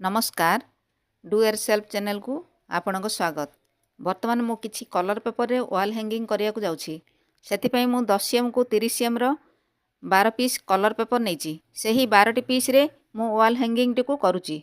नमस्कार डू एर self channel को आपण को स्वागत। वर्तमान मु किछि कलर पेपर रे वॉल हैंगिंग करिया को जाउछि। सेति पई मु 10 एम को 30 एम रो 12 पीस कलर पेपर नैछि। सेही 12 टी पीस रे मु वॉल हैंगिंग टी को करूछि।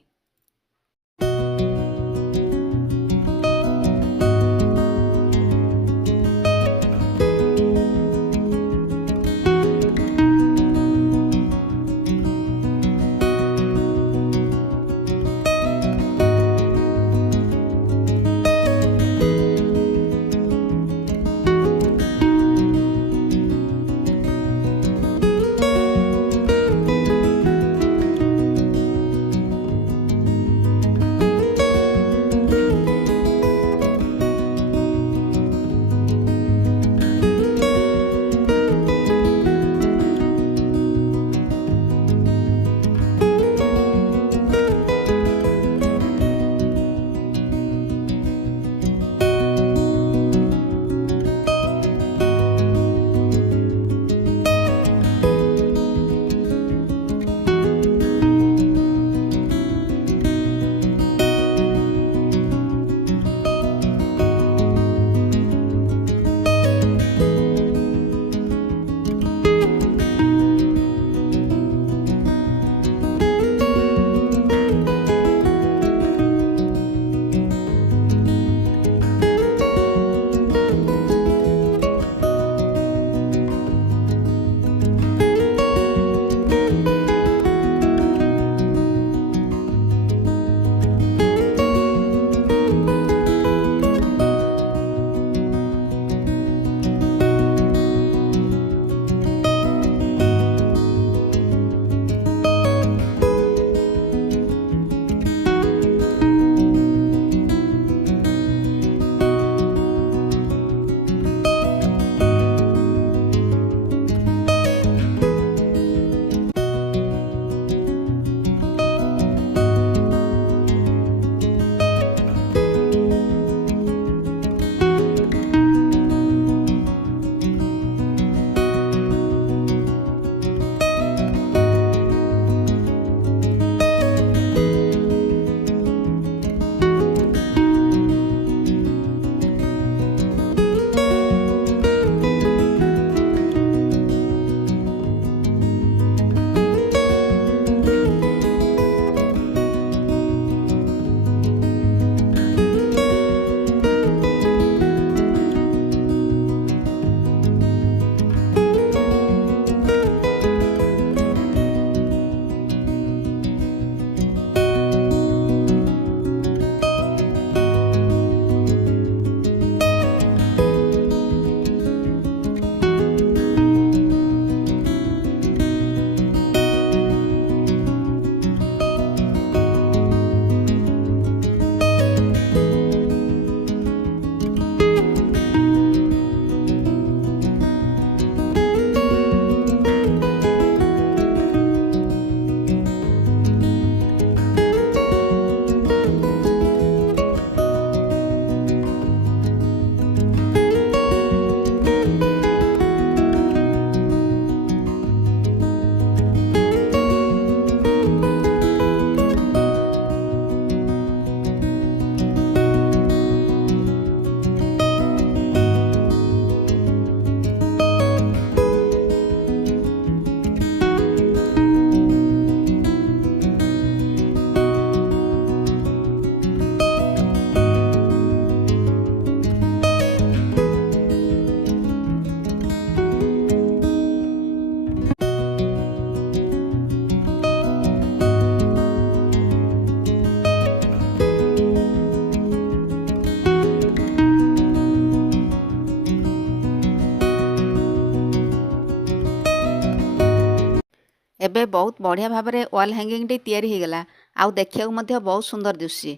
एबे बहुत बढ़िया भाव में वॉल हैंगिंग टी तैयारी हो गला। आउ देखिया मध्य बहुत सुंदर दिशुची।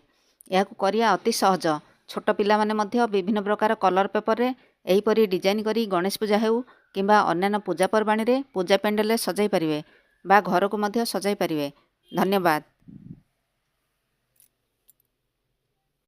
यह करिया अति सहज। छोट पिला माने मध्य विभिन्न प्रकार कलर पेपर रे एहीपरि डिजाइन करी गणेश पूजा हेउ किंबा अन्यान्य पूजा पर्वाणी रे पूजा पेंडल सजाई परिवे बा घर को मध्य सजाई परिवे। धन्यवाद।